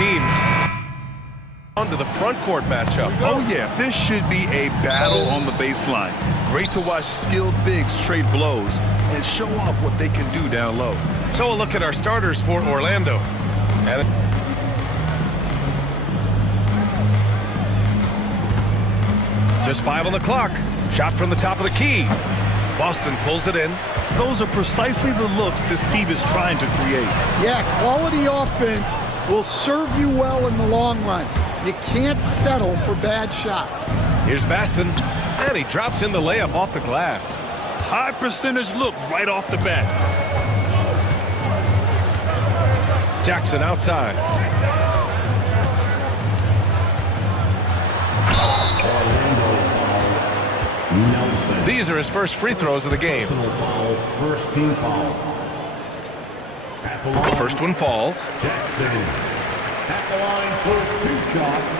teams. On to the front court matchup. Oh, yeah, this should be a battle on the baseline. Great to watch skilled bigs trade blows and show off what they can do down low. So a look at our starters for Orlando. And just 5 on the clock. Shot from the top of the key. Boston pulls it in. Those are precisely the looks this team is trying to create. Yeah, quality offense will serve you well in the long run. You can't settle for bad shots. Here's Baston, and he drops in the layup off the glass. High percentage look right off the bat. Jackson outside. These are his first free throws of the game. First team foul. The first one falls. Jackson at the line for 2 shots.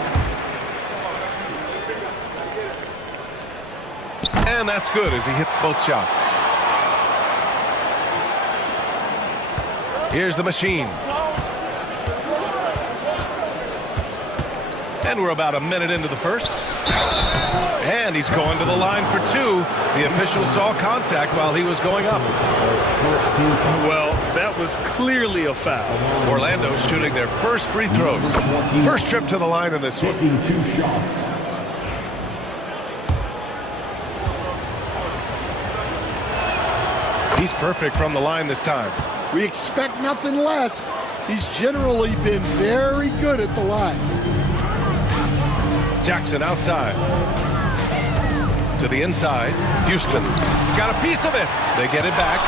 And that's good as he hits both shots. Here's the machine. And we're about a minute into the first. And he's going to the line for 2. The official saw contact while he was going up. Well, that was clearly a foul. Orlando shooting their first free throws. First trip to the line in this one. Taking 2 shots. He's perfect from the line this time. We expect nothing less. He's generally been very good at the line. Jackson outside. To the inside. Houston got a piece of it. They get it back.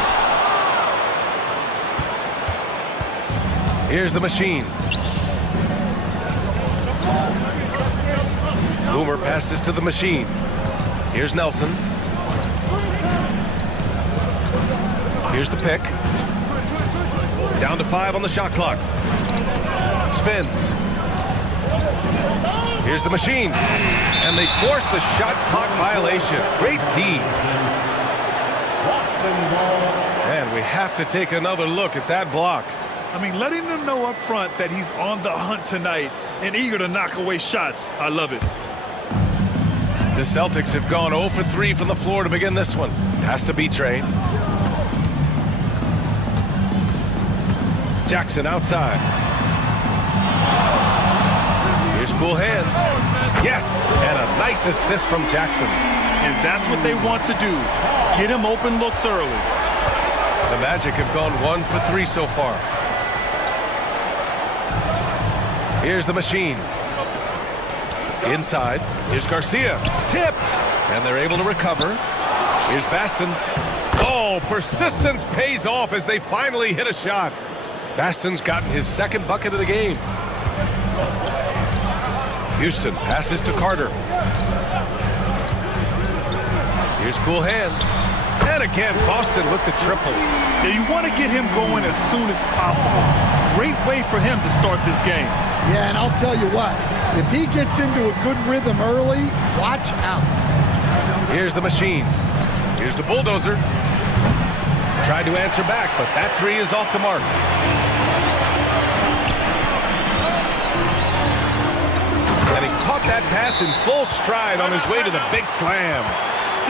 Here's the machine. Boomer passes to the machine. Here's Nelson. Here's the pick. Down to 5 on the shot clock. Spins. Here's the machine. And they force the shot clock violation. Great D. And we have to take another look at that block. I mean, letting them know up front that he's on the hunt tonight and eager to knock away shots. I love it. The Celtics have gone 0 for 3 from the floor to begin this one. Has to be Trey. Jackson outside. Here's cool hands. Yes, and a nice assist from Jackson. And that's what they want to do. Get him open looks early. The Magic have gone 1 for 3 so far. Here's the machine. Inside. Here's Garcia. Tipped. And they're able to recover. Here's Baston. Oh, persistence pays off as they finally hit a shot. Baston's gotten his second bucket of the game. Houston passes to Carter. Here's cool hands. And again, Boston with the triple. Yeah, you want to get him going as soon as possible. Great way for him to start this game. Yeah, and I'll tell you what, if he gets into a good rhythm early, watch out. Here's the machine. Here's the bulldozer. Tried to answer back, but that 3 is off the mark. And he caught that pass in full stride on his way to the big slam.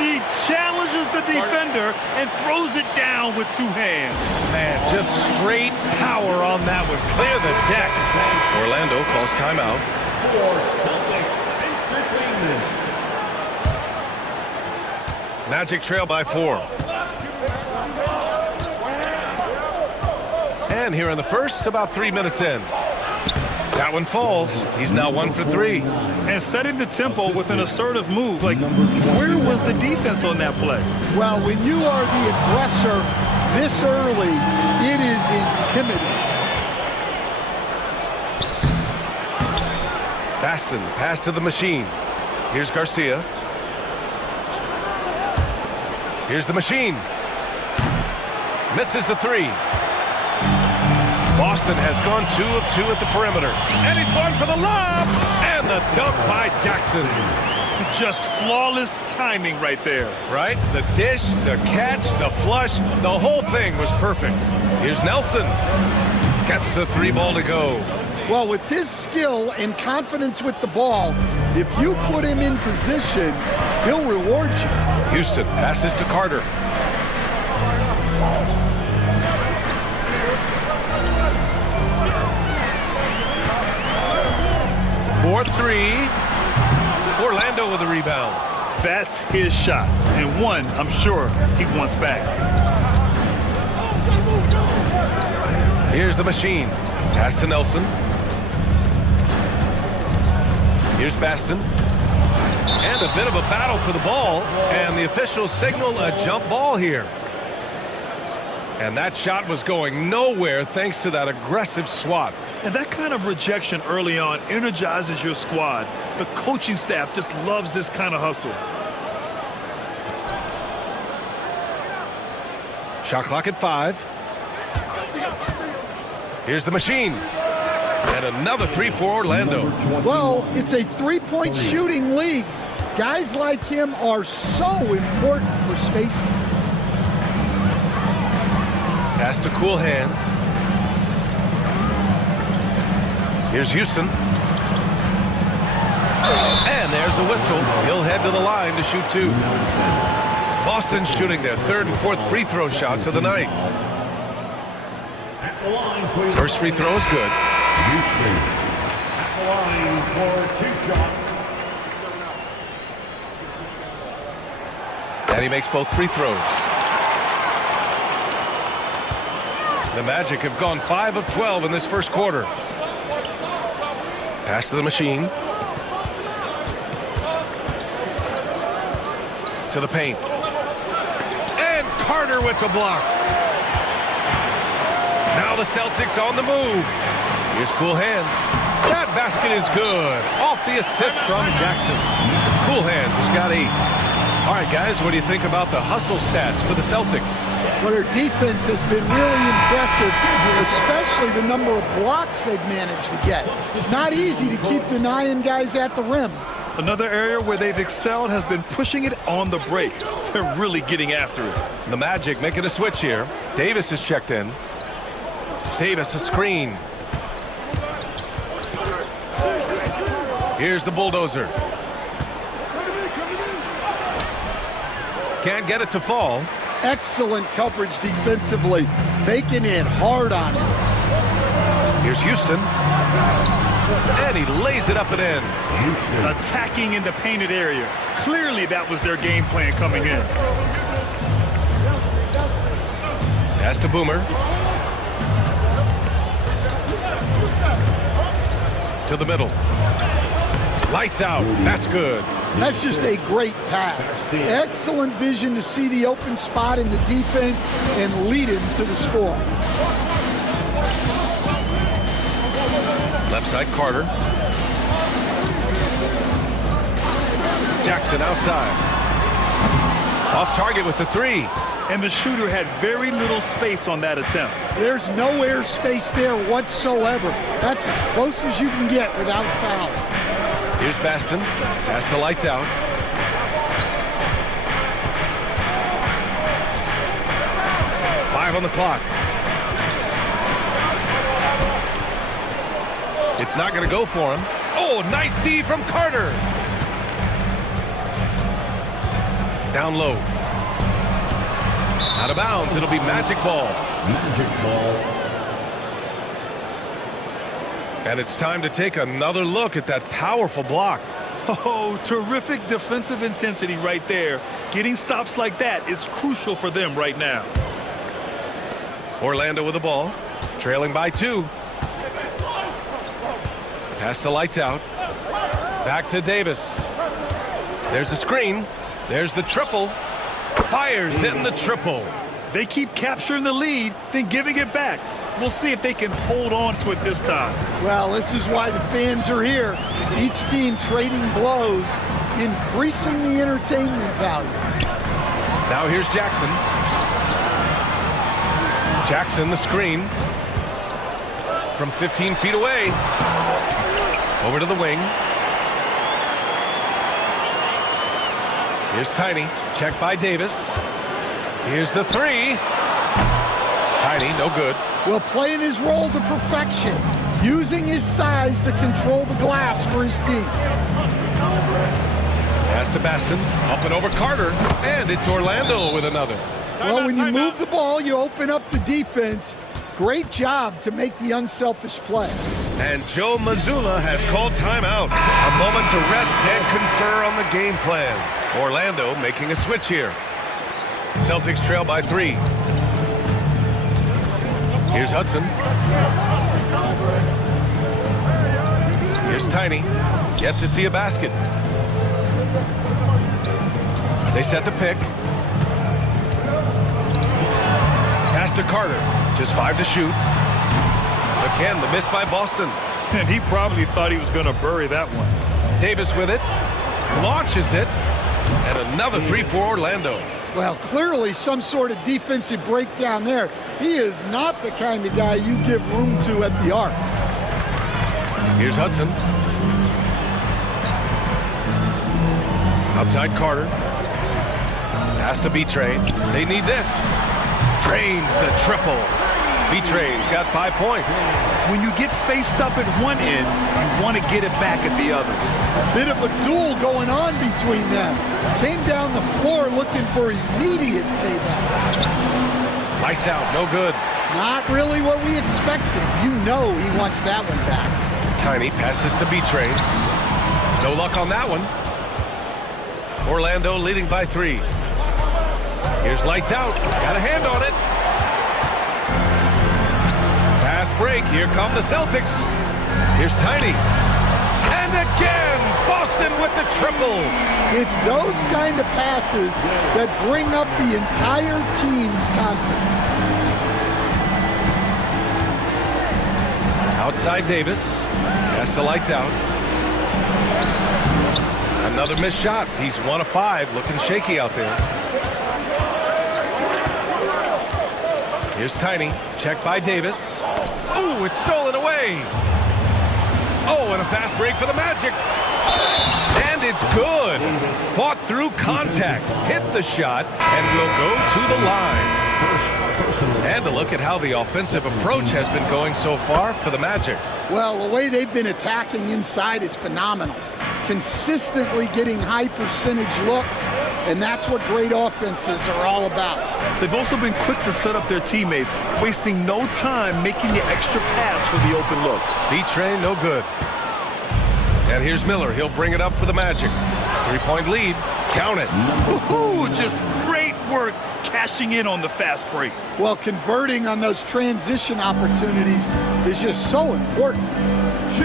He challenges the defender and throws it down with 2 hands. Man, just straight power on that one. Clear the deck. Orlando calls timeout. For Celtics Entertainment. Magic trail by 4. And here in the first, about 3 minutes in. That one falls. He's now 1 for 3. And setting the tempo with an assertive move. Like, where was the defense on that play? Well, when you are the aggressor this early, it is intimidating. Baston, pass to the machine. Here's Garcia. Here's the machine. Misses the 3. Boston has gone 2 of 2 at the perimeter. And he's going for the lob! And the dunk by Jackson. Just flawless timing right there. Right? The dish, the catch, the flush, the whole thing was perfect. Here's Nelson. Gets the 3 ball to go. Well, with his skill and confidence with the ball, if you put him in position, he'll reward you. Houston passes to Carter. For three. Orlando with the rebound. That's his shot, and one I'm sure he wants back. Here's the machine. Pass to Nelson. Here's Baston. And a bit of a battle for the ball. And the officials signal a jump ball here. And that shot was going nowhere thanks to that aggressive swat. And that kind of rejection early on energizes your squad. The coaching staff just loves this kind of hustle. Shot clock at 5. Here's the machine. And another three for Orlando. Well, it's a three-point shooting league. Guys like him are so important for spacing. Pass to cool hands. Here's Houston. And there's a whistle. He'll head to the line to shoot 2. Boston shooting their third and fourth free throw shots of the night. At the line for First free throw is good. Houston. At the line for 2 shots. And he makes both free throws. The Magic have gone 5 of 12 in this first quarter. Pass to the machine. To the paint. And Carter with the block. Now the Celtics on the move. Here's cool hands. That basket is good. Off the assist from Jackson. Cool hands has got 8. All right, guys, what do you think about the hustle stats for the Celtics? Well, their defense has been really impressive, especially the number of blocks they've managed to get. It's not easy to keep denying guys at the rim. Another area where they've excelled has been pushing it on the break. They're really getting after it. The Magic making a switch here. Davis is checked in. Davis, a screen. Here's the bulldozer. Can't get it to fall. Excellent coverage defensively, making it hard on him. Here's Houston. And he lays it up and in. Attacking in the painted area. Clearly that was their game plan coming in. Pass to Boomer. To the middle. Lights out. That's good. That's just a great pass. Excellent vision to see the open spot in the defense and lead him to the score. Left side, Carter. Jackson outside. Off target with the 3. And the shooter had very little space on that attempt. There's no air space there whatsoever. That's as close as you can get without a foul. Here's Baston. Pass to lights out. Five on the clock. It's not going to go for him. Oh, nice D from Carter. Down low. Out of bounds. It'll be Magic ball. Magic ball. And it's time to take another look at that powerful block. Oh, terrific defensive intensity right there. Getting stops like that is crucial for them right now. Orlando with the ball. Trailing by 2. Pass to lights out. Back to Davis. There's a screen. There's the triple. Fires in the triple. They keep capturing the lead, then giving it back. We'll see if they can hold on to it this time. Well, this is why the fans are here. Each team trading blows, increasing the entertainment value. Now here's Jackson. Jackson, the screen. From 15 feet away. Over to the wing. Here's Tiny. Checked by Davis. Here's the 3. Tiny, no good. Well, playing his role to perfection. using his size to control the glass for his team. Pass to Baston, up and over Carter, and it's Orlando with another. Well, when you move the ball, you open up the defense. Great job to make the unselfish play. And Joe Mazzulla has called timeout. A moment to rest and confer on the game plan. Orlando making a switch here. Celtics trail by 3. Here's Hudson. Here's Tiny. Yet to see a basket. They set the pick. Pass to Carter. Just 5 to shoot. Again, the miss by Boston. And he probably thought he was going to bury that one. Davis with it. Launches it. And another 3 for Orlando. Well, clearly some sort of defensive breakdown there. He is not the kind of guy you give room to at the arc. Here's Hudson. Outside Carter. Pass to B-Train. They need this. Trains the triple. B-Train's got 5 points. When you get faced up at one end, you want to get it back at the other. A bit of a duel going on between them. Came down the floor looking for immediate payback. Lights out, no good. Not really what we expected. You know he wants that one back. Tiny passes to B-Train. No luck on that one. Orlando leading by 3. Here's lights out. Got a hand on it. Fast break. Here come the Celtics. Here's Tiny. And again, Boston with the triple. It's those kind of passes that bring up the entire team's confidence. Outside Davis. Pass to lights out. Another missed shot. He's 1 of 5. Looking shaky out there. Here's Tiny. Checked by Davis. Oh, it's stolen away. Oh, and a fast break for the Magic. And it's good. Fought through contact. Hit the shot and will go to the line. And a look at how the offensive approach has been going so far for the Magic. Well, the way they've been attacking inside is phenomenal. Consistently getting high percentage looks, and that's what great offenses are all about. They've also been quick to set up their teammates, wasting no time making the extra pass for the open look. B-Train, no good. And here's Miller. He'll bring it up for the Magic. 3-point lead. Count it. Woohoo! Just great work cashing in on the fast break. Well, converting on those transition opportunities is just so important.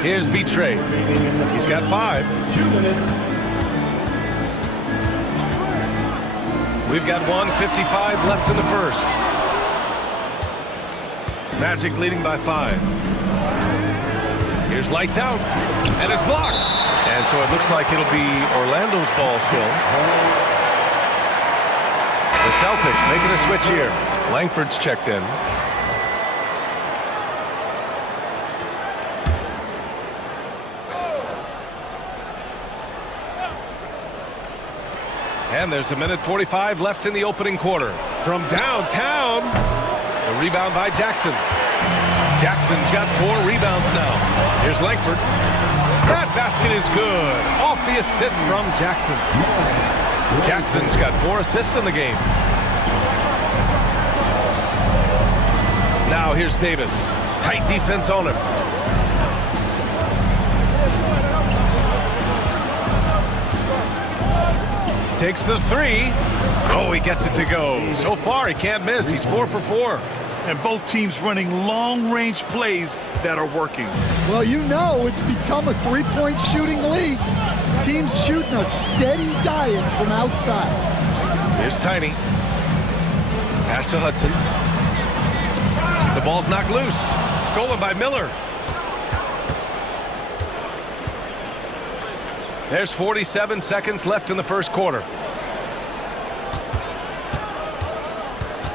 Here's B-Train. He's got 5. 2 minutes. We've got 1:55 left in the first. Magic leading by 5. Here's lights out. And it's blocked. And so it looks like it'll be Orlando's ball still. The Celtics making a switch here. Langford's checked in. And there's 1:45 left in the opening quarter. From downtown, the rebound by Jackson. Jackson's got 4 rebounds now. Here's Langford. That basket is good. Off the assist from Jackson. Jackson's got 4 assists in the game. Now here's Davis. Tight defense on him. Takes the 3. Oh, he gets it to go. So far, he can't miss. He's 4 for 4. And both teams running long-range plays that are working. Well, you know it's become a three-point shooting league. Teams shooting a steady diet from outside. Here's Tiny. Pass to Hudson. The ball's knocked loose. Stolen by Miller. There's 47 seconds left in the first quarter.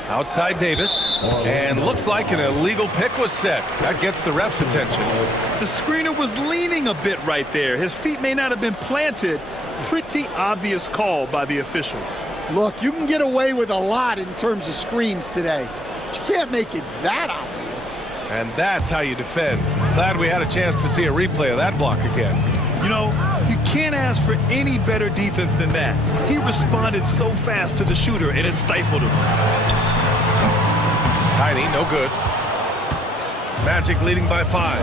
Outside Davis, and looks like an illegal pick was set. That gets the ref's attention. The screener was leaning a bit right there. His feet may not have been planted. Pretty obvious call by the officials. Look, you can get away with a lot in terms of screens today, but you can't make it that obvious. And that's how you defend. Glad we had a chance to see a replay of that block again. You know, you can't ask for any better defense than that. He responded so fast to the shooter, and it stifled him. Tiny, no good. Magic leading by 5.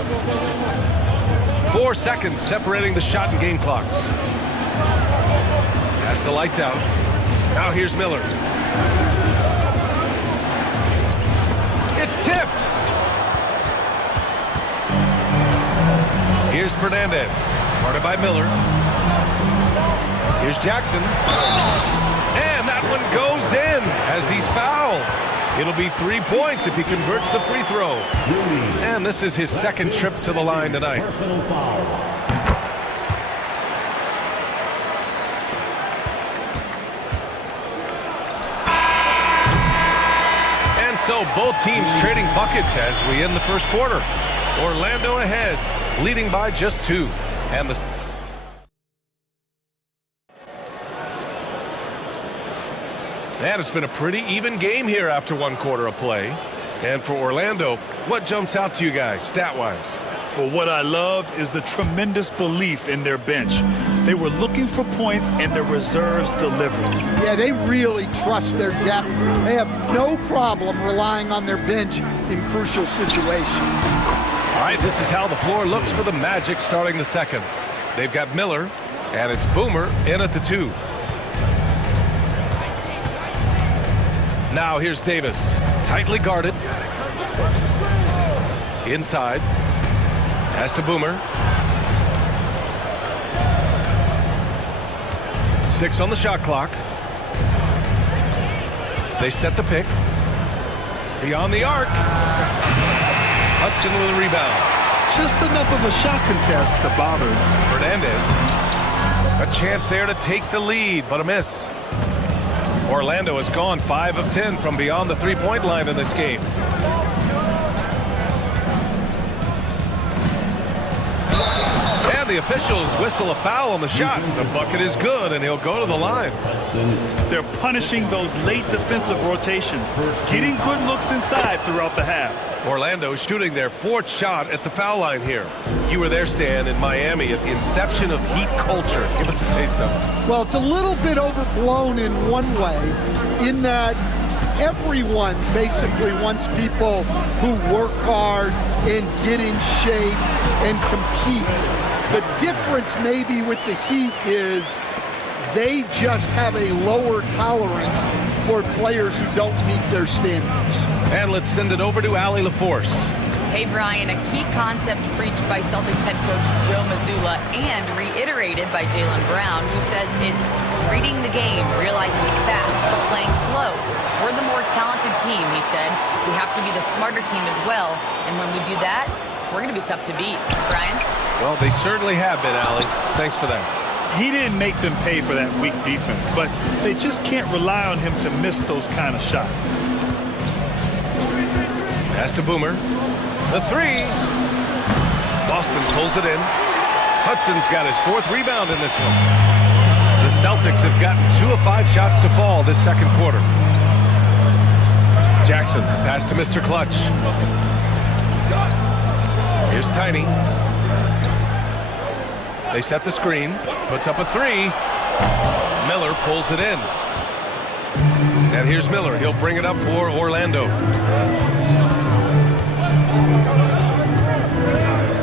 4 seconds separating the shot and game clocks. Pass to lights out. Now here's Miller. It's tipped. Here's Fernandez. Guarded by Miller. Here's Jackson. And that one goes in as he's fouled. It'll be 3 points if he converts the free throw. And this is his second trip to the line tonight. Personal foul. And so both teams trading buckets as we end the first quarter. Orlando ahead, leading by just 2. And it's been a pretty even game here after 1 quarter of play. And for Orlando, what jumps out to you guys, stat-wise? Well, what I love is the tremendous belief in their bench. They were looking for points, and their reserves delivered. Yeah, they really trust their depth. They have no problem relying on their bench in crucial situations. All right, this is how the floor looks for the Magic starting the second. They've got Miller, and it's Boomer in at the 2. Now here's Davis, tightly guarded. Inside. Pass to Boomer. 6 on the shot clock. They set the pick. Beyond the arc. Hudson with a rebound. Just enough of a shot contest to bother him. Fernandez. A chance there to take the lead, but a miss. Orlando has gone 5 of 10 from beyond the three-point line in this game. And the officials whistle a foul on the shot. The bucket is good, and he'll go to the line. They're punishing those late defensive rotations, getting good looks inside throughout the half. Orlando shooting their 4th shot at the foul line here. You were there, Stan, in Miami at the inception of Heat culture. Give us a taste of it. Well, it's a little bit overblown in one way, in that everyone basically wants people who work hard and get in shape and compete. The difference maybe with the Heat is they just have a lower tolerance for players who don't meet their standards. And let's send it over to Allie LaForce. Hey, Brian, a key concept preached by Celtics head coach Joe Mazzulla and reiterated by Jaylen Brown, who says it's reading the game, realizing fast, but playing slow. We're the more talented team, he said, so you have to be the smarter team as well. And when we do that, we're going to be tough to beat. Brian? Well, they certainly have been, Allie. Thanks for that. He didn't make them pay for that weak defense, but they just can't rely on him to miss those kind of shots. Pass to Boomer. The 3. Boston pulls it in. Hudson's got his 4th rebound in this one. The Celtics have gotten 2 of 5 shots to fall this second quarter. Jackson, pass to Mr. Clutch. Here's Tiny. They set the screen. Puts up a 3. Miller pulls it in. And here's Miller. He'll bring it up for Orlando.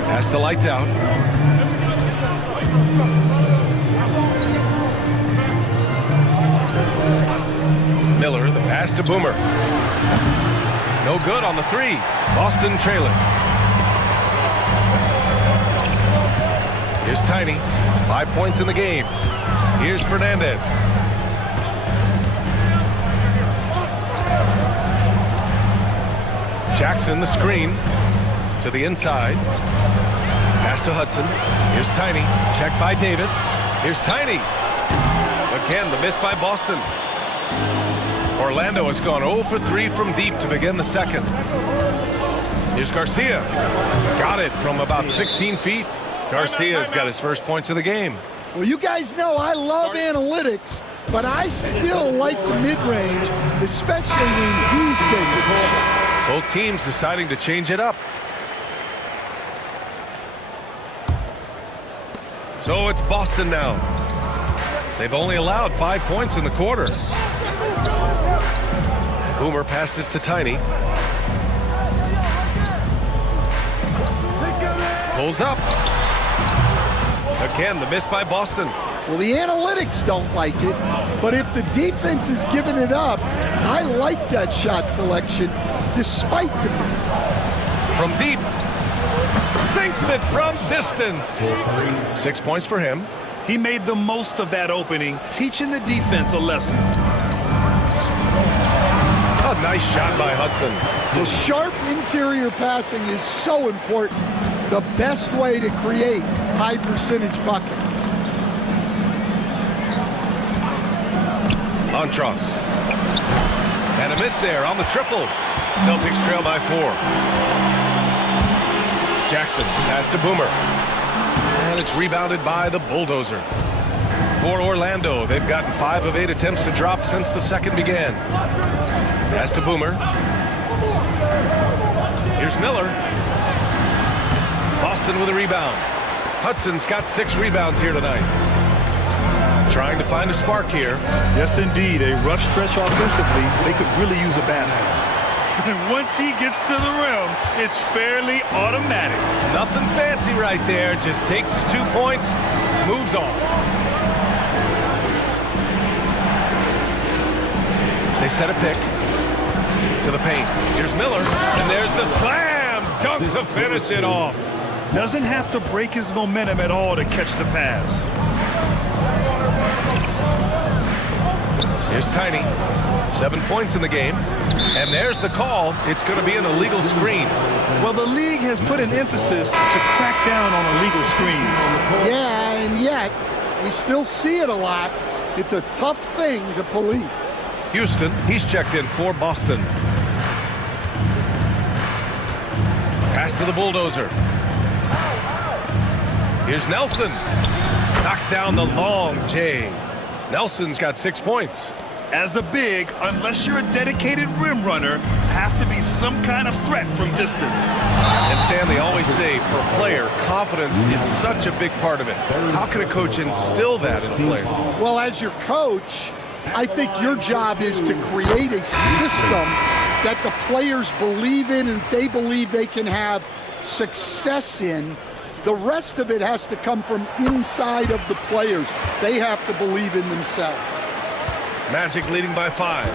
Pass to lights out. Miller, the pass to Boomer. No good on the 3. Boston trailing. Here's Tiny. 5 points in the game. Here's Fernandez. Jackson, the screen. To the inside. Pass to Hudson. Here's Tiny. Check by Davis. Here's Tiny. Again, the miss by Boston. Orlando has gone 0 for 3 from deep to begin the second. Here's Garcia. Got it from about 16 feet. Garcia's got his first points of the game. Well, you guys know I love analytics, but I still like the mid-range, especially when he's capable. Both teams deciding to change it up. So it's Boston now. They've only allowed 5 points in the quarter. Boomer passes to Tiny. Pulls up. Again, the miss by Boston. Well, the analytics don't like it, but if the defense is giving it up, I like that shot selection despite the miss. From deep. Sinks it from distance. 6 points for him. He made the most of that opening, teaching the defense a lesson. A nice shot by Hudson. The sharp interior passing is so important. The best way to create high percentage buckets. Montross. And a miss there on the triple. Celtics trail by 4. Jackson pass to Boomer. And it's rebounded by the Bulldozer. For Orlando, they've gotten 5 of 8 attempts to drop since the second began. Pass to Boomer. Here's Miller. Boston with a rebound. Hudson's got 6 rebounds here tonight. Trying to find a spark here. Yes, indeed. A rough stretch offensively. They could really use a basket. And once he gets to the rim, it's fairly automatic. Nothing fancy right there. Just takes his 2 points, moves on. They set a pick to the paint. Here's Miller, and there's the slam dunk to finish it off. Doesn't have to break his momentum at all to catch the pass. Here's Tiny. 7 points in the game. And there's the call. It's going to be an illegal screen. Well, the league has put an emphasis to crack down on illegal screens. Yeah, and yet we still see it a lot. It's a tough thing to police. Houston, he's checked in for Boston. Pass to the Bulldozer. Here's Nelson. Knocks down the long J. Nelson's got 6 points. As a big, unless you're a dedicated rim runner, have to be some kind of threat from distance. And Stan, they always say, for a player, confidence is such a big part of it. How can a coach instill that in a player? Well, as your coach, I think your job is to create a system that the players believe in and they believe they can have success in. The rest of it has to come from inside of the players. They have to believe in themselves. Magic leading by 5.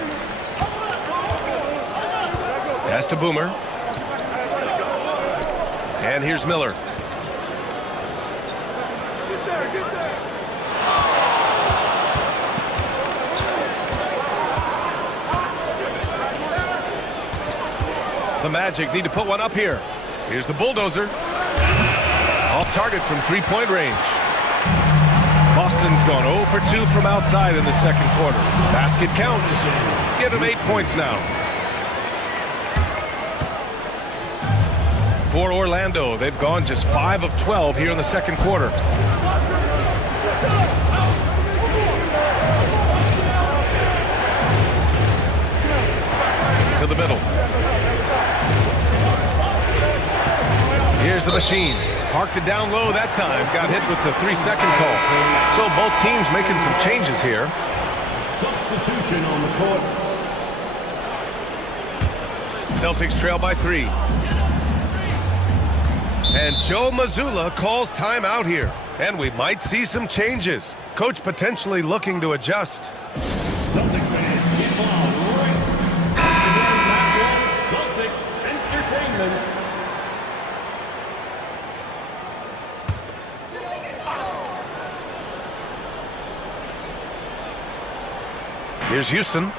Pass to Boomer. And here's Miller. The Magic need to put one up here. Here's the Bulldozer. Off target from 3-point range. Boston's gone 0 for 2 from outside in the second quarter. Basket counts. Give him 8 points now. For Orlando, they've gone just 5 of 12 here in the second quarter. To the middle. Here's the machine. Parked it down low that time. Got hit with the 3-second call. So both teams making some changes here. Substitution on the court. Celtics trail by 3. And Joe Mazzulla calls timeout here. And we might see some changes. Coach potentially looking to adjust. Celtics fans, get on right. Once again, back on Celtics Entertainment. Here's Houston.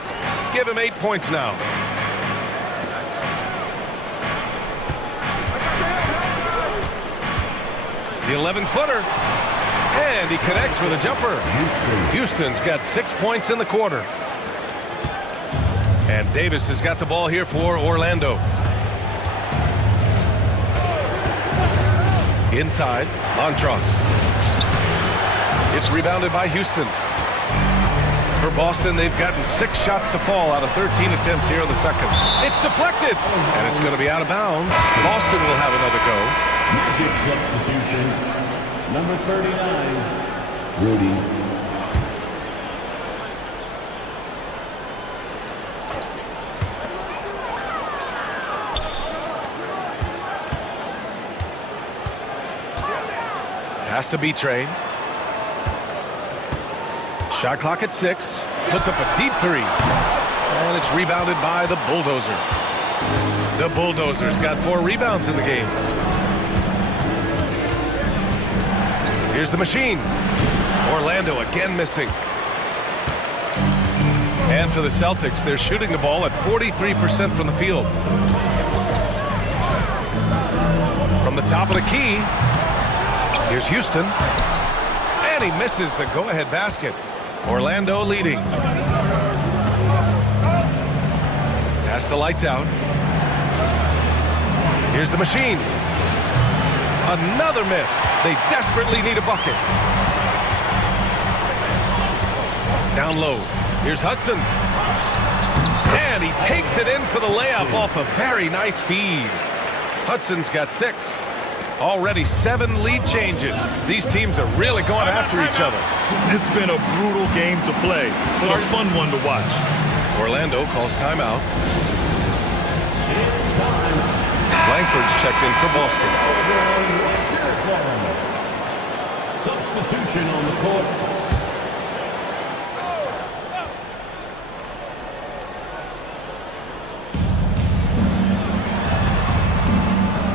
Give him 8 points now. The 11-footer. And he connects with a jumper. Houston's got 6 points in the quarter. And Davis has got the ball here for Orlando. Inside, Montross. It's rebounded by Houston. For Boston, they've gotten 6 shots to fall out of 13 attempts here in the second. It's deflected, and it's going to be out of bounds. Boston will have another go. Magic substitution. Number 39, Rudy. Has to be trained. Shot clock at 6. Puts up a deep 3. And it's rebounded by the Bulldozer. The Bulldozer's got 4 rebounds in the game. Here's the Machine. Orlando again missing. And for the Celtics, they're shooting the ball at 43% from the field. From the top of the key, here's Houston. And he misses the go-ahead basket. Orlando leading. Pass to Lights Out. Here's the Machine. Another miss. They desperately need a bucket. Down low. Here's Hudson. And he takes it in for the layup off a very nice feed. Hudson's got 6. Already 7 lead changes. These teams are really going after each other. It's been a brutal game to play, but a fun one to watch. Orlando calls timeout. Langford's checked in for Boston. Substitution on the court.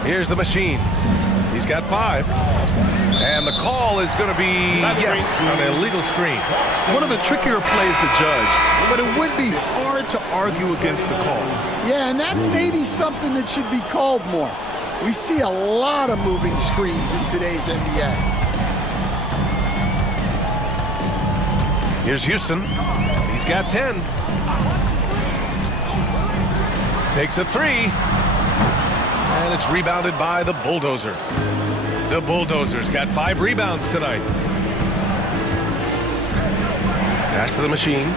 Here's the Machine. He's got 5. And the call is going to be, yes, an illegal screen. One of the trickier plays to judge, but it would be hard to argue against the call. Yeah, and that's maybe something that should be called more. We see a lot of moving screens in today's NBA. Here's Houston. He's got 10. Takes a 3. And it's rebounded by the Bulldozer. The Bulldozer's got 5 rebounds tonight. Pass to the Machine.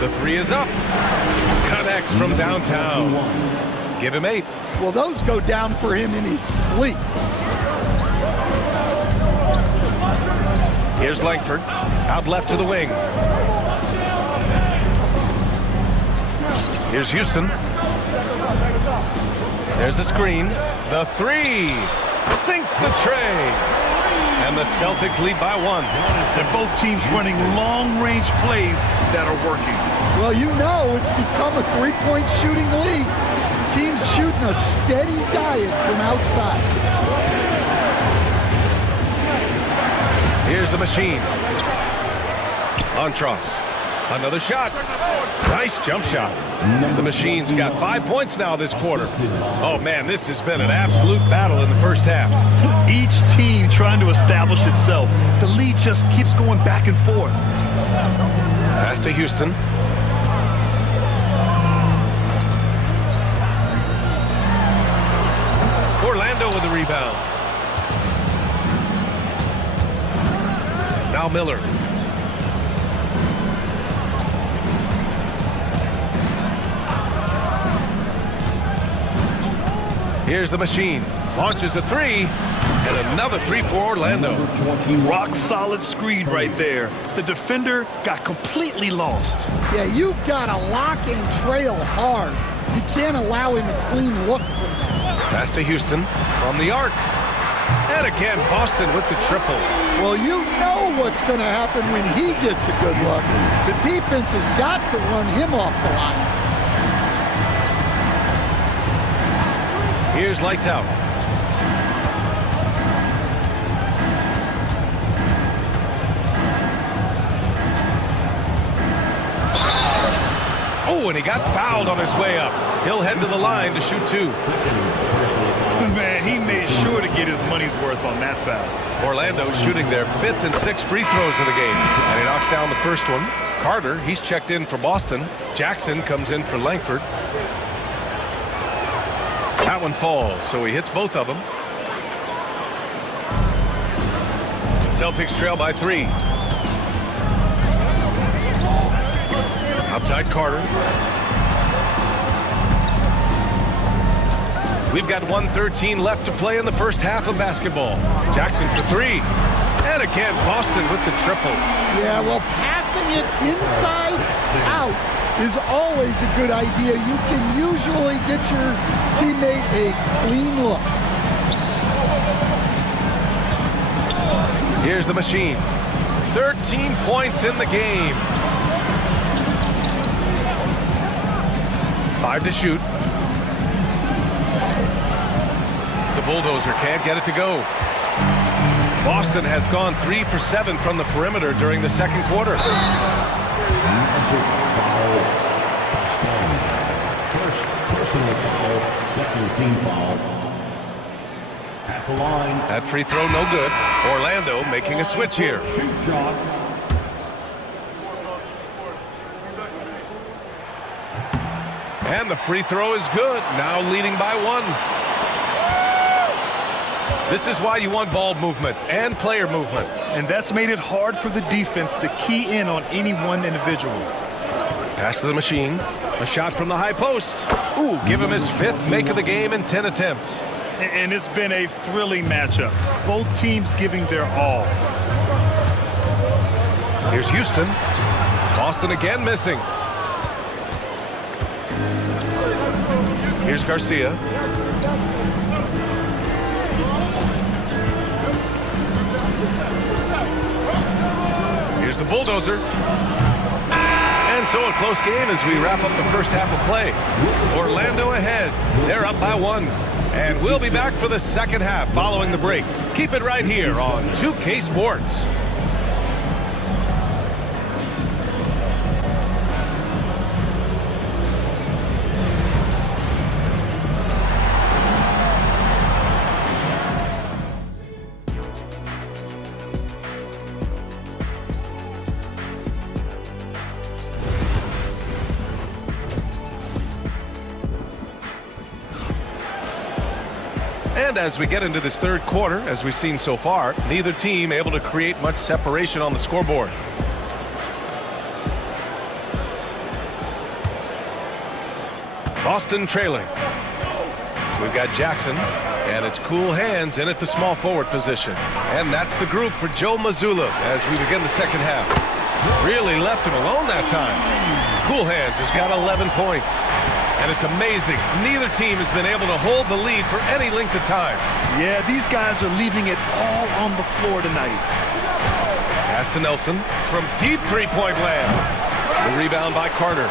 The 3 is up. Connects from downtown. Give him 8. Well, those go down for him in his sleep. Here's Langford. Out left to the wing. Here's Houston. There's a screen. The 3 sinks the tray. And the Celtics lead by 1. They're both teams running long-range plays that are working. Well, you know it's become a three-point shooting league. Teams shooting a steady diet from outside. Here's the Machine. Montross. Another shot. Nice jump shot. The Machine's got 5 points now this quarter. Oh, man, this has been an absolute battle in the first half. Each team trying to establish itself. The lead just keeps going back and forth. Pass to Houston. Orlando with the rebound. Now Miller. Here's the Machine. Launches a 3. And another 3 for Orlando. Rock solid screen right there. The defender got completely lost. Yeah, you've got to lock and trail hard. You can't allow him a clean look from there. Pass to Houston from the arc. And again, Boston with the triple. Well, you know what's going to happen when he gets a good look. The defense has got to run him off the line. Here's Lights Out. Oh, and he got fouled on his way up. He'll head to the line to shoot 2. Man, he made sure to get his money's worth on that foul. Orlando shooting their 5th and 6th free throws of the game. And he knocks down the first one. Carter, he's checked in for Boston. Jackson comes in for Langford. That one falls, so he hits both of them. Celtics trail by 3. Outside Carter. We've got 1:13 left to play in the first half of basketball. Jackson for 3. And again, Boston with the triple. Yeah, well, passing it inside out is always a good idea. You can usually get your teammate a clean look. Here's the machine. 13 points in the game. 5 to shoot. The bulldozer can't get it to go. Boston has gone 3 for 7 from the perimeter during the second quarter. Magic foul. First personal foul, second team foul. At the line. That free throw no good. Orlando making a switch here. Shoot shots. And the free throw is good. Now leading by 1. This is why you want ball movement and player movement. And that's made it hard for the defense to key in on any one individual. Pass to the machine. A shot from the high post. Ooh, give him his 5th make of the game in 10 attempts. And it's been a thrilling matchup. Both teams giving their all. Here's Houston. Boston again missing. Here's Garcia. Here's the bulldozer. And so a close game as we wrap up the first half of play. Orlando ahead. They're up by 1. And we'll be back for the second half following the break. Keep it right here on 2K Sports. And as we get into this third quarter, as we've seen so far, neither team able to create much separation on the scoreboard. Boston trailing. We've got Jackson, and it's cool hands in at the small forward position. And that's the group for Joe Mazzulla as we begin the second half. Really left him alone that time. Cool hands has got 11 points. And it's amazing. Neither team has been able to hold the lead for any length of time. Yeah, these guys are leaving it all on the floor tonight. Pass to Nelson from deep three-point land. The rebound by Carter.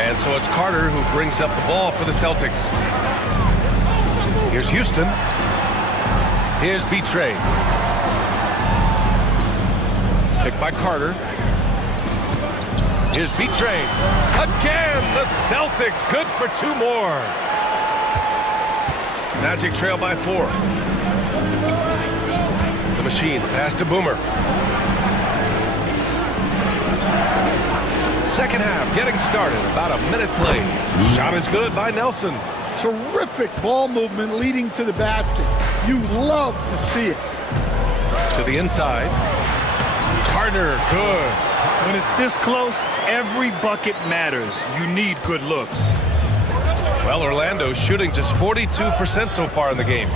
And so it's Carter who brings up the ball for the Celtics. Here's Houston. Here's Betray. Picked by Carter. Here's Betray. Again, the Celtics good for 2 more. Magic trail by 4. The machine, the pass to Boomer. Second half getting started, about a minute played. Shot is good by Nelson. Terrific ball movement leading to the basket. You love to see it. To the inside. Carter, good. When it's this close, every bucket matters. You need good looks. Well, Orlando's shooting just 42% so far in the game.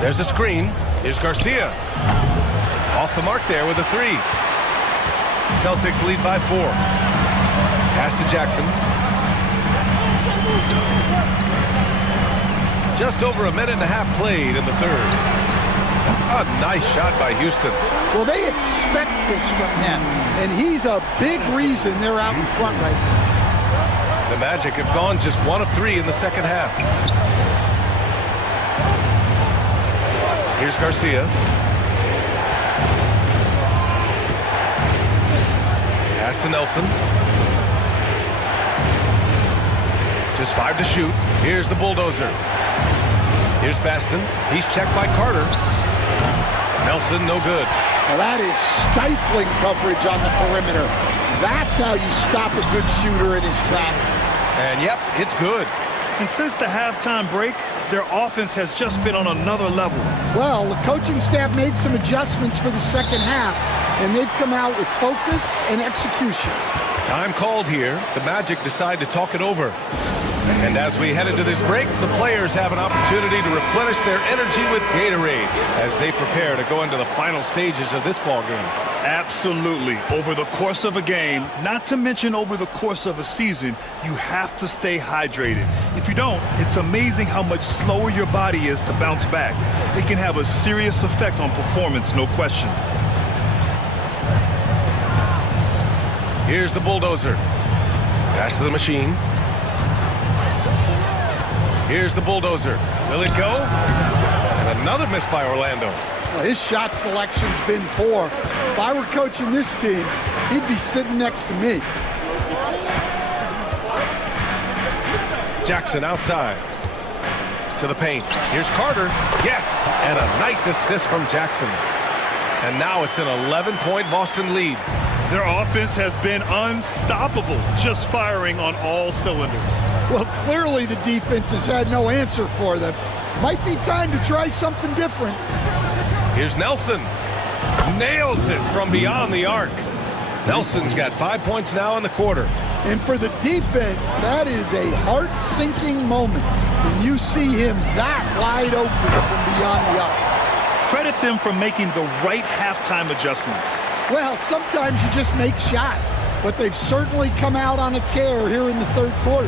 There's a screen. Here's Garcia. Off the mark there with a 3. Celtics lead by 4. Pass to Jackson. Just over a minute and a half played in the third. A nice shot by Houston. Well, they expect this from him, and he's a big reason they're out in front right now. The Magic have gone just 1 of 3 in the second half. Here's Garcia. Pass to Nelson. Just 5 to shoot. Here's the bulldozer. Here's Baston. He's checked by Carter. Nelson, no good. Well, that is stifling coverage on the perimeter. That's how you stop a good shooter in his tracks. And yep, it's good. And since the halftime break, Their offense has just been on another level. Well, the coaching staff made some adjustments for the second half, and they've come out with focus and execution. Time called here. The Magic decide to talk it over. And as we head into this break, the players have an opportunity to replenish their energy with Gatorade as they prepare to go into the final stages of this ball game. Absolutely. Over the course of a game, not to mention over the course of a season, you have to stay hydrated. If you don't, it's amazing how much slower your body is to bounce back. It can have a serious effect on performance, no question. Here's the bulldozer. Pass to the machine. Here's the bulldozer. Will it go? And another miss by Orlando. Well, his shot selection's been poor. If I were coaching this team, he'd be sitting next to me. Jackson outside. To the paint. Here's Carter. Yes! And a nice assist from Jackson. And now it's an 11-point Boston lead. Their offense has been unstoppable, just firing on all cylinders. Well, clearly the defense has had no answer for them. Might be time to try something different. Here's Nelson. Nails it from beyond the arc. Nelson's got 5 points now in the quarter. And for the defense, that is a heart-sinking moment when you see him that wide open from beyond the arc. Credit them for making the right halftime adjustments. Well, sometimes you just make shots, but they've certainly come out on a tear here in the third quarter.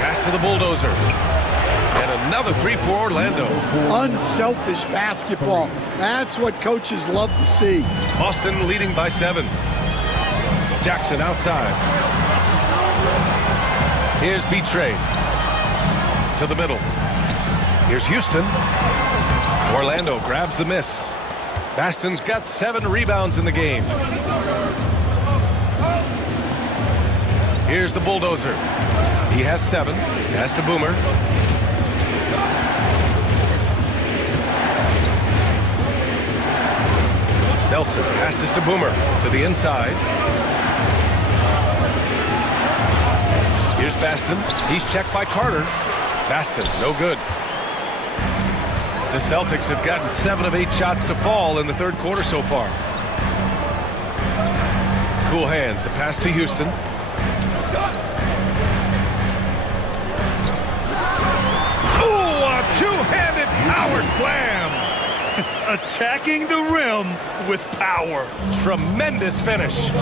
Pass to the bulldozer. And another three for Orlando. Unselfish basketball. That's what coaches love to see. Boston leading by 7. Jackson outside. Here's Betray. To the middle. Here's Houston. Orlando grabs the miss. Baston's got 7 rebounds in the game. Here's the bulldozer. He has 7. Pass to Boomer. Nelson passes to Boomer to the inside. Here's Baston. He's checked by Carter. Baston, no good. The Celtics have gotten 7 of 8 shots to fall in the third quarter so far. Cool hands. The pass to Houston. Oh, a two-handed power slam. Attacking the rim with power. Tremendous finish.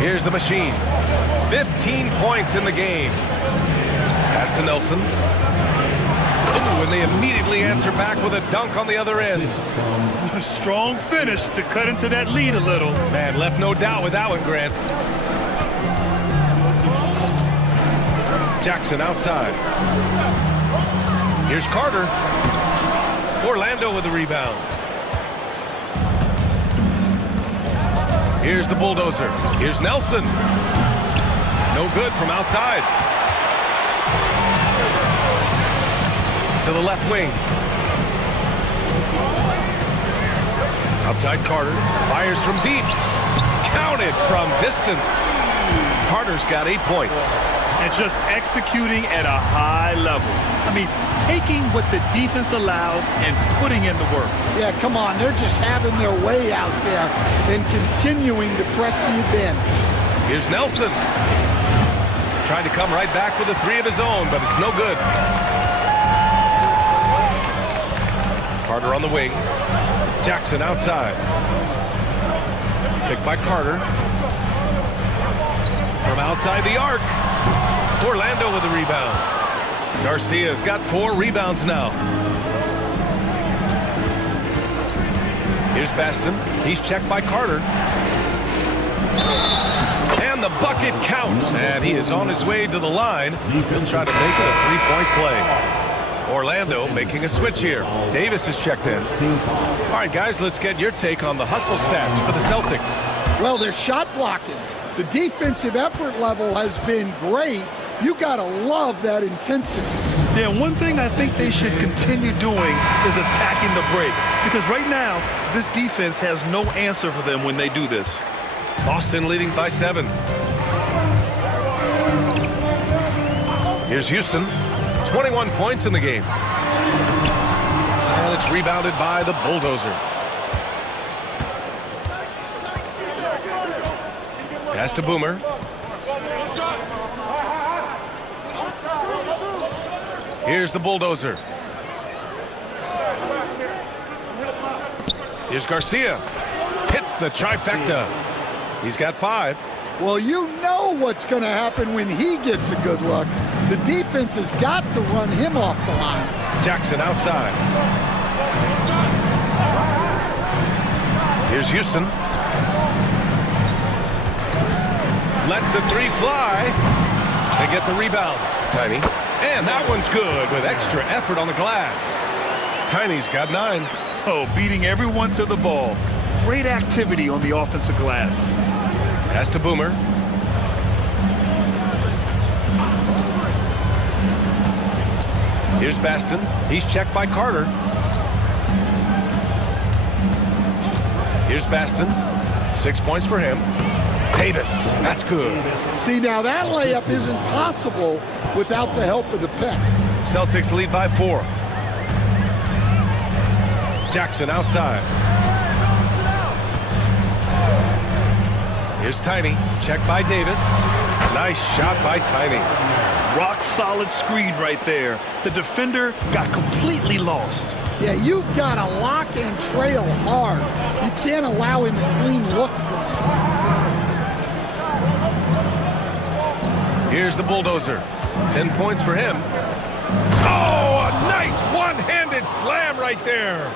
Here's the machine. 15 points in the game. Pass to Nelson. Ooh, and they immediately answer back with a dunk on the other end. A strong finish to cut into that lead a little. Man, left no doubt with that one, Grant. Jackson outside. Here's Carter. Orlando with the rebound. Here's the bulldozer. Here's Nelson. No good from outside. To the left wing. Outside Carter. Fires from deep. Counted from distance. Carter's got 8 points. And just executing at a high level. I mean, taking what the defense allows and putting in the work. Yeah, come on. They're just having their way out there and continuing to press the advantage. Here's Nelson. Trying to come right back with a 3 of his own, but it's no good. Carter on the wing. Jackson outside. Picked by Carter. From outside the arc. Orlando with the rebound. Garcia's got 4 rebounds now. Here's Baston. He's checked by Carter. And the bucket counts. And he is on his way to the line. He'll try to make it a 3-point play. Orlando making a switch here. Davis is checked in. All right, guys, let's get your take on the hustle stats for the Celtics. Well, they're shot blocking. The defensive effort level has been great, You got to love that intensity. Yeah, and one thing I think they should continue doing is attacking the break. Because right now, this defense has no answer for them when they do this. Boston leading by 7. Here's Houston. 21 points in the game. And it's rebounded by the Bulldozer. Pass to Boomer. Here's the Bulldozer. Here's Garcia. Hits the trifecta. He's got 5. Well, you know what's going to happen when he gets a good look. The defense has got to run him off the line. Jackson outside. Here's Houston. Lets the 3 fly. They get the rebound. Tiny. And that one's good with extra effort on the glass. Tiny's got 9. Oh, beating everyone to the ball. Great activity on the offensive glass. Pass to Boomer. Here's Baston. He's checked by Carter. Here's Baston. 6 points for him. Davis. That's good. See, now that layup isn't possible without the help of the pick. Celtics lead by 4. Jackson outside. Here's Tiny. Check by Davis. Nice shot by Tiny. Rock solid screen right there. The defender got completely lost. Yeah, you've got to lock and trail hard. You can't allow him a clean look from it. Here's the Bulldozer. 10 points for him. Oh, a nice one-handed slam right there.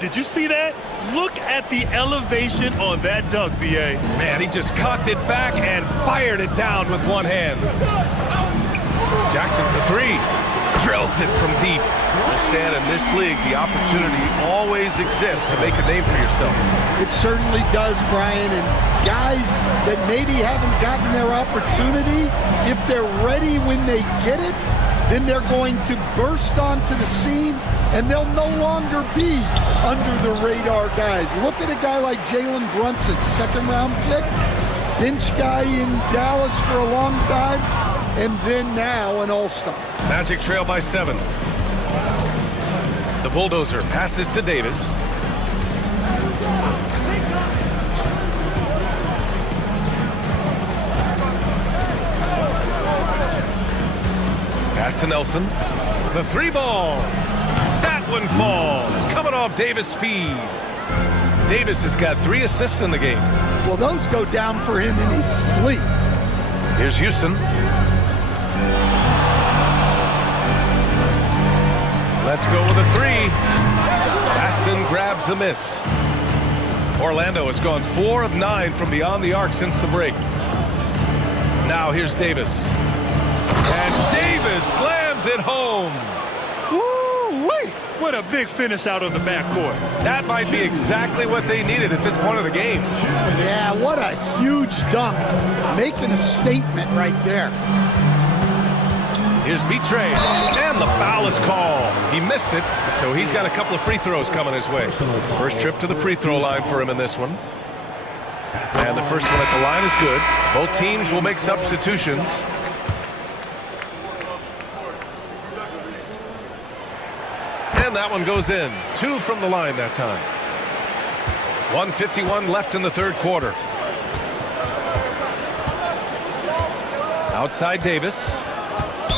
Did you see that? Look at the elevation on that dunk, B.A. Man, he just cocked it back and fired it down with one hand. Jackson for 3. Drills it from deep. Well, Stan, in this league, the opportunity always exists to make a name for yourself. It certainly does, Brian. And guys that maybe haven't gotten their opportunity, if they're ready when they get it, then they're going to burst onto the scene and they'll no longer be under the radar guys. Look at a guy like Jalen Brunson, 2nd-round pick, bench guy in Dallas for a long time, and then now an all-star. Magic trail by 7. The Bulldozer passes to Davis. Pass to Nelson. The 3 ball. That one falls. Coming off Davis' feed. Davis has got 3 assists in the game. Well, those go down for him in his sleep. Here's Houston. Let's go with a 3. Baston grabs the miss. Orlando has gone 4 of 9 from beyond the arc since the break. Now here's Davis. And Davis slams it home. Woo-wee! What a big finish out of the backcourt. That might be exactly what they needed at this point of the game. Yeah, what a huge dunk. Making a statement right there. Here's Betray, and the foul is called. He missed it, so he's got a couple of free throws coming his way. First trip to the free throw line for him in this one. And the first one at the line is good. Both teams will make substitutions. And that one goes in. 2 from the line that time. 1:51 left in the 3rd quarter. Outside Davis.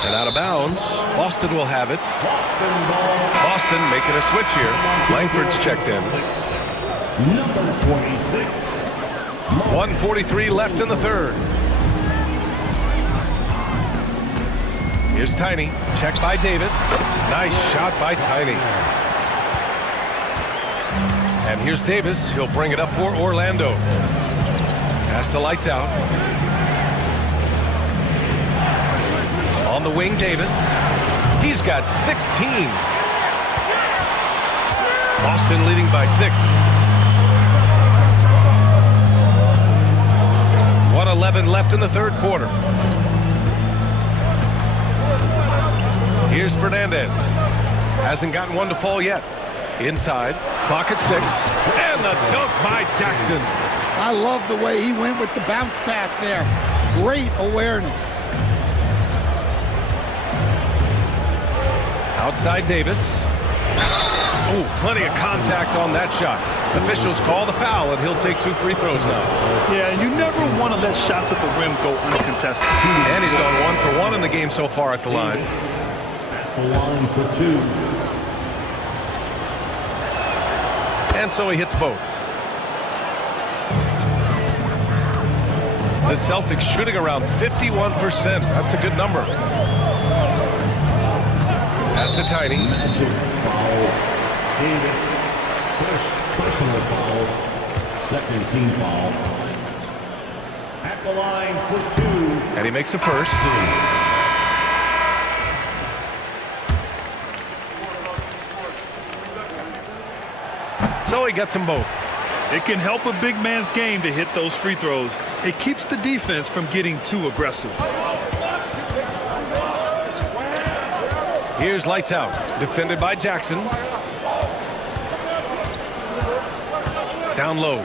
And out of bounds. Boston will have it. Boston making a switch here. Langford's checked in. Number 26. 1:43 left in the 3rd. Here's Tiny. Checked by Davis. Nice shot by Tiny. And here's Davis. He'll bring it up for Orlando. Pass to Lights Out. On the wing, Davis. He's got 16. Boston leading by 6. 1:11 left in the 3rd quarter. Here's Fernandez. Hasn't gotten one to fall yet. Inside, clock at 6, and the dunk by Jackson. I love the way he went with the bounce pass there. Great awareness. Outside Davis. Oh, plenty of contact on that shot. Officials call the foul, and he'll take 2 free throws now. Yeah, you never want to let shots at the rim go uncontested. And he's gone 1 for 1 in the game so far at the line. At the line for 2. And so he hits both. The Celtics shooting around 51%. That's a good number. Pass to Tiny. Magic foul. David. First personal foul. Second team foul. At the line for 2. And he makes a first. So he gets them both. It can help a big man's game to hit those free throws. It keeps the defense from getting too aggressive. Here's lights out. Defended by Jackson. Down low.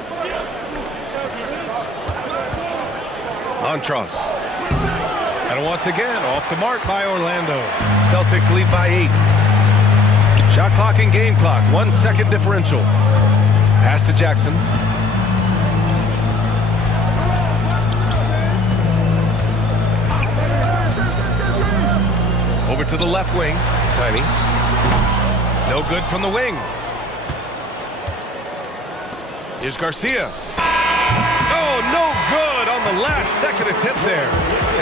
Montross. And once again, off the mark by Orlando. Celtics lead by 8. Shot clock and game clock. 1 second differential. Pass to Jackson. Over to the left wing. Tiny. No good from the wing. Here's Garcia. Oh, no good on the last second attempt there.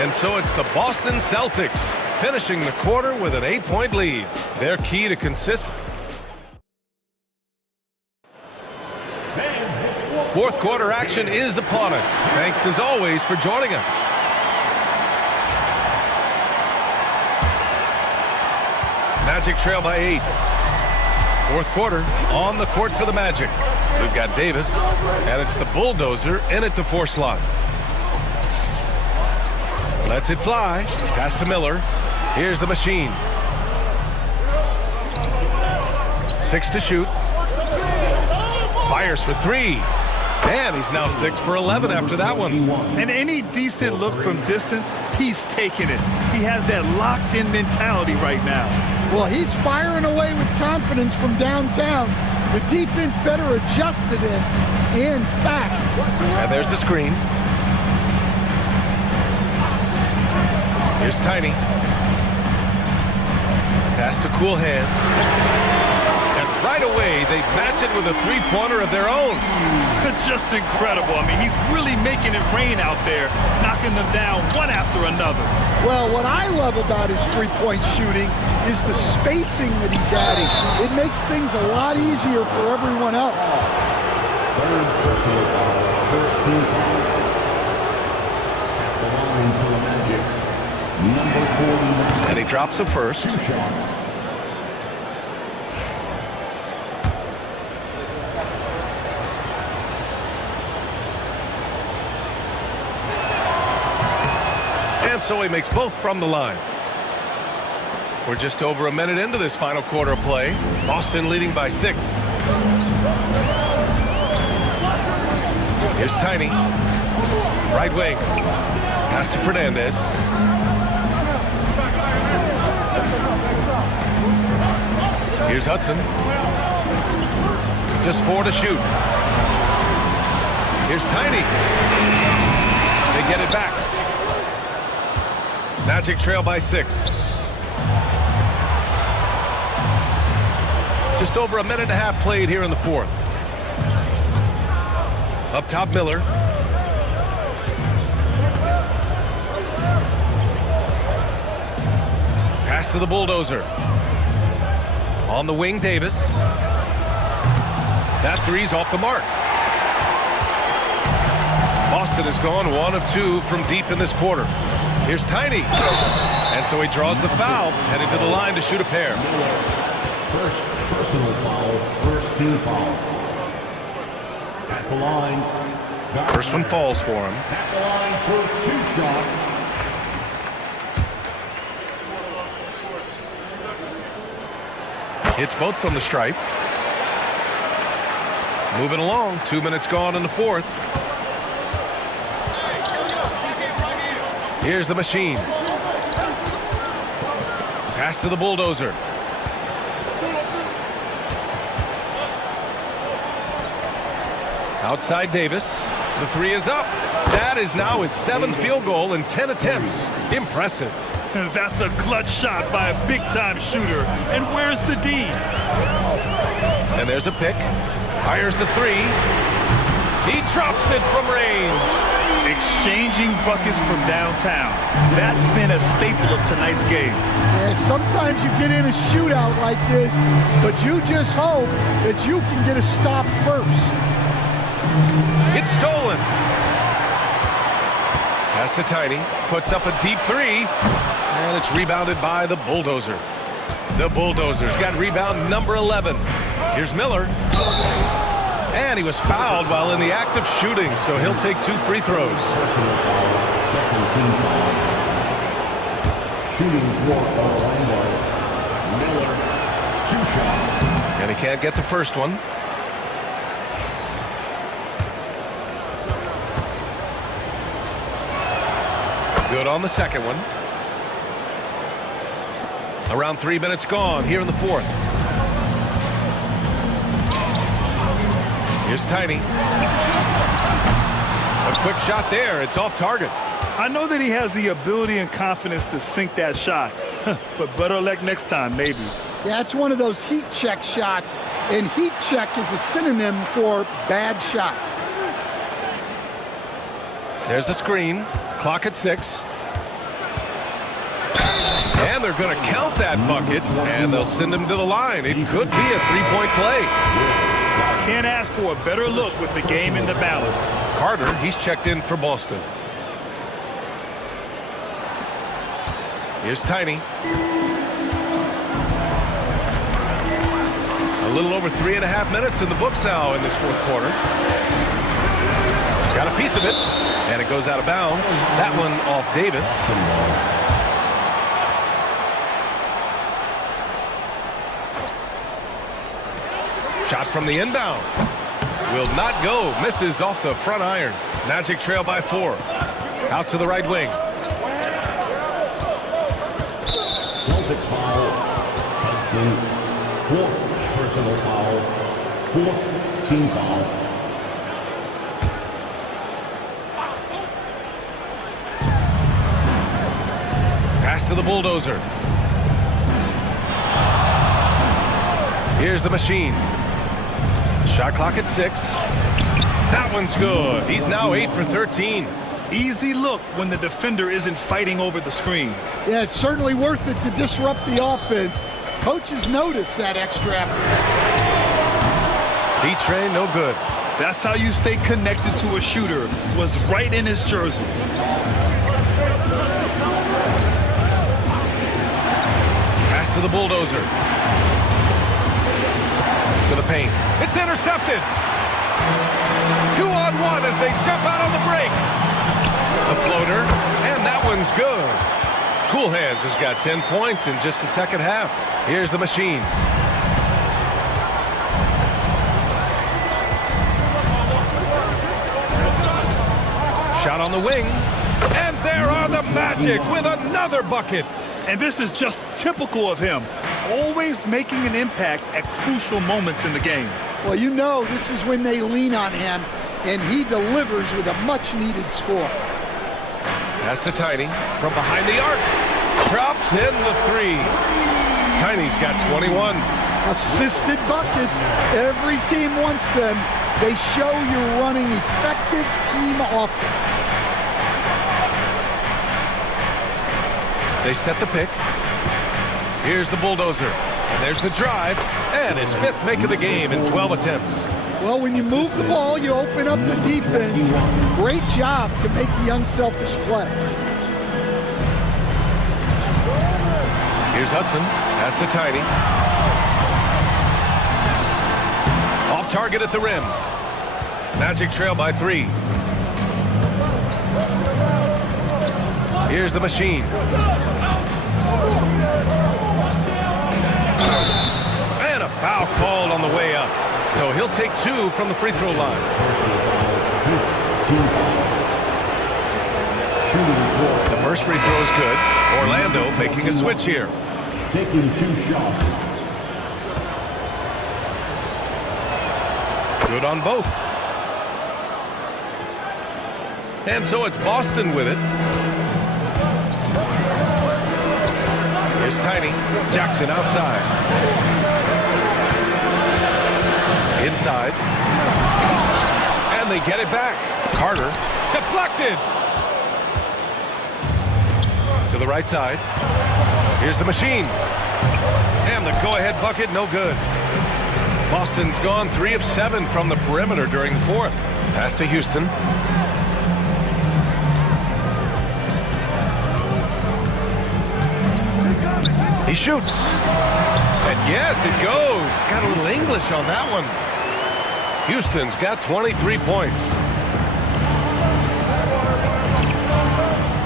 And so it's the Boston Celtics finishing the quarter with an 8-point lead. Their key to consistent. Fourth quarter action is upon us. Thanks as always for joining us. Magic trail by 8. Fourth quarter on the court for the Magic. We've got Davis, and it's the bulldozer in at the 4 slot. Lets it fly. Pass to Miller. Here's the machine. 6 to shoot. Fires for 3. And he's now 6 for 11 after that one. And any decent look from distance, he's taking it. He has that locked-in mentality right now. Well, he's firing away with confidence from downtown. The defense better adjust to this, and fast. And there's the screen. Here's Tiny. Pass to Cool Hands. And right away, they match it with a 3-pointer of their own. Just incredible. I mean, he's really making it rain out there, knocking them down one after another. Well, what I love about his three-point shooting is the spacing that he's adding. It makes things a lot easier for everyone else. Third personal foul. First team foul. At the line for the Magic. Number 49. And he drops a first. 2 shots. And so he makes both from the line. We're just over a minute into this final quarter of play. Boston leading by 6. Here's Tiny. Right wing. Pass to Fernandez. Here's Hudson. Just 4 to shoot. Here's Tiny. They get it back. Magic trail by 6. Just over a minute and a half played here in the fourth. Up top, Miller. Pass to the bulldozer. On the wing, Davis. That three's off the mark. Boston has gone 1 of 2 from deep in this quarter. Here's Tiny. And so he draws the foul, headed to the line to shoot a pair. First personal foul. First team foul. At the line. First one falls for him. At the line for 2 shots. Hits both from the stripe. Moving along. 2 minutes gone in the fourth. Here's the machine. Pass to the bulldozer. Outside Davis. The three is up. That is now his 7th field goal in 10 attempts. Impressive. That's a clutch shot by a big-time shooter. And where's the D? And there's a pick. Fires the three. He drops it from range. Exchanging buckets from downtown. That's been a staple of tonight's game. Yeah, sometimes you get in a shootout like this, but you just hope that you can get a stop first. It's stolen. Pass to Tiny. Puts up a deep three. And it's rebounded by the bulldozer. The bulldozer's got rebound number 11. Here's Miller. And he was fouled while in the act of shooting, so he'll take 2 free throws. Personal foul, second team foul. Shooting for Orlando. Miller, 2 shots. And he can't get the first one. Good on the second one. Around 3 minutes gone here in the fourth. Here's Tiny. A quick shot there. It's off target. I know that he has the ability and confidence to sink that shot, but better luck next time, maybe. Yeah, it's one of those heat check shots, and heat check is a synonym for bad shot. There's a screen. Clock at 6. And they're going to count that bucket, and they'll send him to the line. It could be a 3-point play. Can't ask for a better look with the game in the balance. Carter, he's checked in for Boston. Here's Tiny. A little over 3.5 minutes in the books now in this fourth quarter. Got a piece of it, and it goes out of bounds. That one off Davis. Shot from the inbound. Will not go. Misses off the front iron. Magic trail by 4. Out to the right wing. Celtics foul. Hudson, 4th personal foul. 4th team foul. Pass to the bulldozer. Here's the machine. Shot clock at 6. That one's good. He's now 8 for 13. Easy look when the defender isn't fighting over the screen. Yeah, it's certainly worth it to disrupt the offense. Coaches notice that extra effort. B-train, no good. That's how you stay connected to a shooter. Was right in his jersey. Pass to the bulldozer. To the paint. It's intercepted. 2-on-1 as they jump out on the break. A floater, and that one's good. Cool Hands has got 10 points in just the second half. Here's the machine. Shot on the wing. And there are the Magic with another bucket. And this is just typical of him. Always making an impact at crucial moments in the game. Well, you know this is when they lean on him, and he delivers with a much-needed score. Pass to Tiny from behind the arc. Drops in the 3. Tiny's got 21. Assisted buckets. Every team wants them. They show you're running effective team offense. They set the pick. Here's the bulldozer. And there's the drive. And his 5th make of the game in 12 attempts. Well, when you move the ball, you open up the defense. Great job to make the unselfish play. Here's Hudson. Pass to Tiny. Off target at the rim. Magic trail by 3. Here's the machine. And foul called on the way up. So he'll take 2 from the free throw line. The first free throw is good. Orlando making a switch here. Taking 2 shots. Good on both. And so it's Boston with it. Here's Tiny. Jackson outside. Inside. And they get it back. Carter deflected. To the right side. Here's the machine. And the go-ahead bucket, no good. Boston's gone 3 of 7 from the perimeter during the fourth. Pass to Houston. He shoots. And yes, it goes. Got a little English on that one. Houston's got 23 points.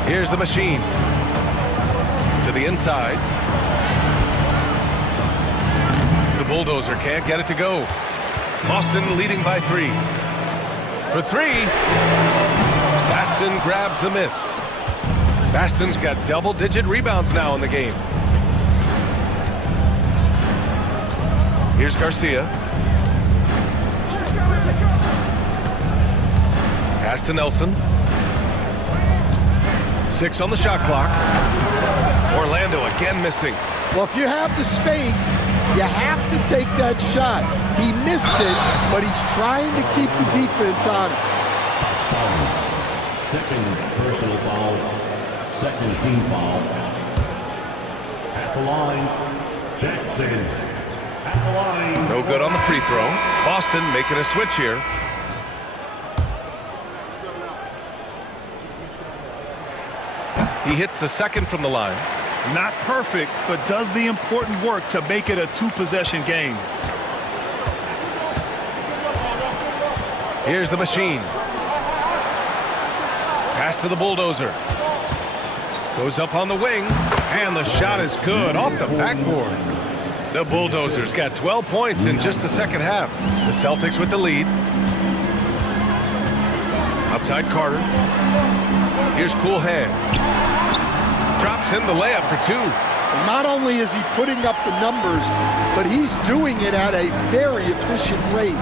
Here's the machine. To the inside. The bulldozer can't get it to go. Boston leading by 3. For 3. Baston grabs the miss. Baston's got double-digit rebounds now in the game. Here's Garcia. Pass to Nelson. 6 on the shot clock. Orlando again missing. Well, if you have the space, you have to take that shot. He missed it, but he's trying to keep the defense honest. Second personal foul. Second team foul. At the line, Jackson. At the line. No good on the free throw. Boston making a switch here. He hits the second from the line. Not perfect, but does the important work to make it a 2-possession game. Here's the machine. Pass to the bulldozer. Goes up on the wing, and the shot is good off the backboard. The bulldozer's got 12 points in just the second half. The Celtics with the lead. Outside Carter. Here's Cool Hands. Drops in the layup for 2. Not only is he putting up the numbers, but he's doing it at a very efficient rate,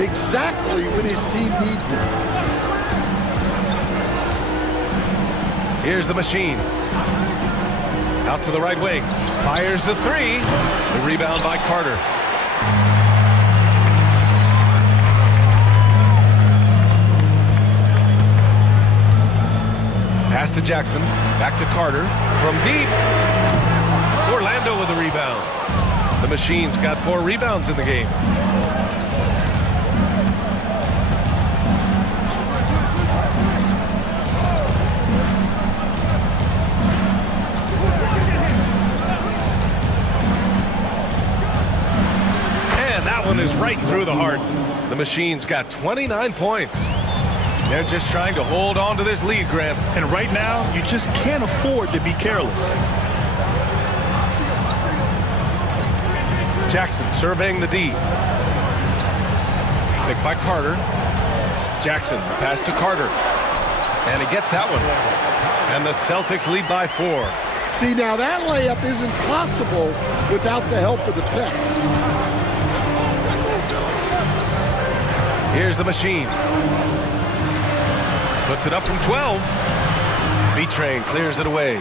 exactly when his team needs it. Here's the machine. Out to the right wing. Fires the 3. The rebound by Carter. Pass to Jackson. Back to Carter. From deep. Orlando with the rebound. The machine's got 4 rebounds in the game. And that one is right through the heart. The machine's got 29 points. They're just trying to hold on to this lead, Grant. And right now, you just can't afford to be careless. Jackson surveying the D. Picked by Carter. Jackson, the pass to Carter. And he gets that one. And the Celtics lead by 4. See, now that layup isn't possible without the help of the pick. Here's the machine. Puts it up from 12. B-Train clears it away.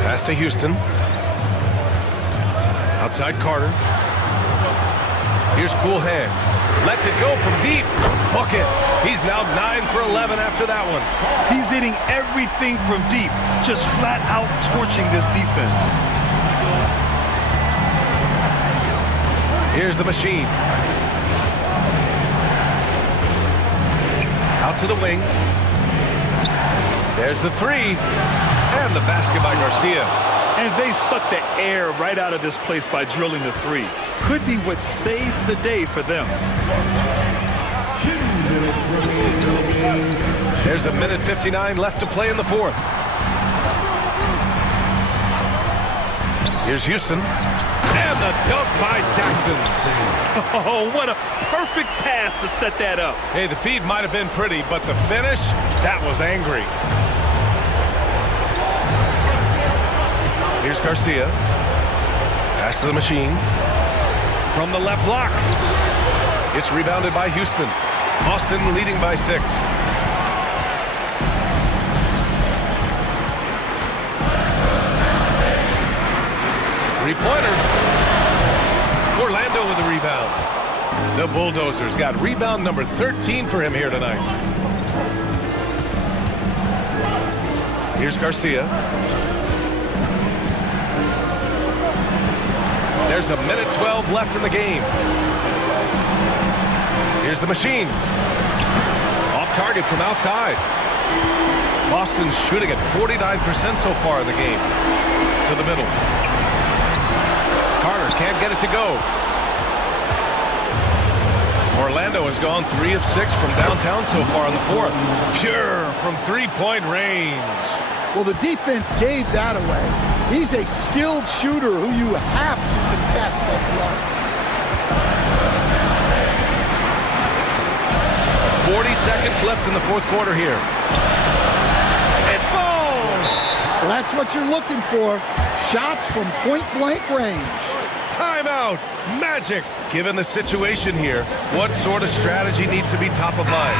Pass to Houston. Outside Carter. Here's Cool Hands. Lets it go from deep. Bucket. He's now 9 for 11 after that one. He's hitting everything from deep, just flat out torching this defense. Here's the machine. Out to the wing. There's the 3. And the basket by Garcia. And they suck the air right out of this place by drilling the 3. Could be what saves the day for them. There's a minute 59 left to play in the fourth. Here's Houston. And the dunk by Jackson. Oh, what a perfect pass to set that up. Hey, the feed might have been pretty, but the finish, that was angry. Here's Garcia. Pass to the machine. From the left block. It's rebounded by Houston. Boston leading by 6. Three-pointer. Orlando with the rebound. The Bulldozers got rebound number 13 for him here tonight. Here's Garcia. There's a minute 12 left in the game. Here's the machine. Off target from outside. Boston's shooting at 49% so far in the game. To the middle. Carter can't get it to go. Orlando has gone 3 of 6 from downtown so far in the 4th. Pure from three-point range. Well, the defense gave that away. He's a skilled shooter who you have to contest at the arc. 40 seconds left in the 4th quarter here. It falls! Well, that's what you're looking for. Shots from point-blank range. Timeout! Magic! Given the situation here, what sort of strategy needs to be top of mind?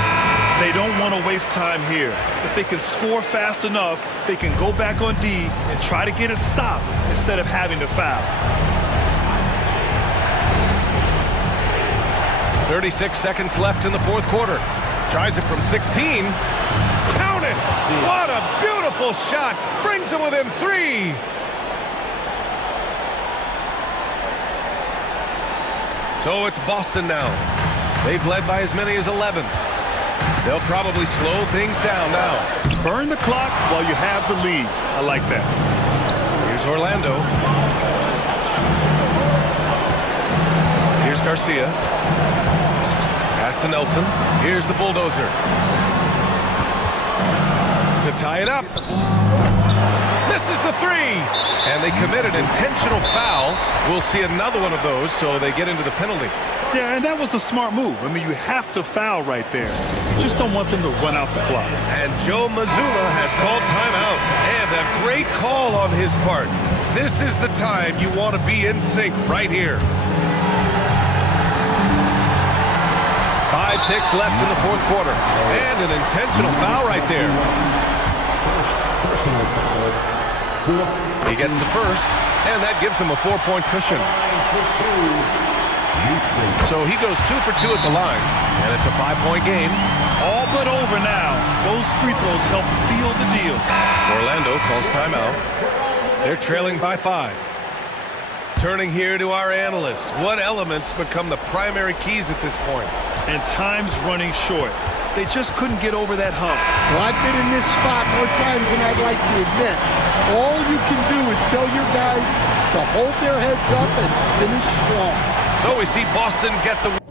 They don't want to waste time here. If they can score fast enough, they can go back on D and try to get a stop instead of having to foul. 36 seconds left in the 4th quarter. Tries it from 16. Count it! What a beautiful shot! Brings them within 3! So it's Boston now. They've led by as many as 11. They'll probably slow things down now. Burn the clock while you have the lead. I like that. Here's Orlando. Here's Garcia. Pass to Nelson. Here's the Bulldozer. To tie it up. Misses the 3. And they commit an intentional foul. We'll see another one of those, so they get into the penalty. Yeah, and that was a smart move. I mean, you have to foul right there. You just don't want them to run out the clock. And Joe Mazzulla has called timeout. And a great call on his part. This is the time you want to be in sync right here. 5 ticks left in the 4th quarter. And an intentional foul right there. He gets the first, and that gives him a 4-point cushion. So he goes 2 for 2 at the line, and it's a 5-point game. All but over now. Those free throws help seal the deal. Orlando calls timeout. They're trailing by 5. Turning here to our analyst. What elements become the primary keys at this point? And time's running short. They just couldn't get over that hump. Well, I've been in this spot more times than I'd like to admit. All you can do is tell your guys to hold their heads up and finish strong. So we see Boston get the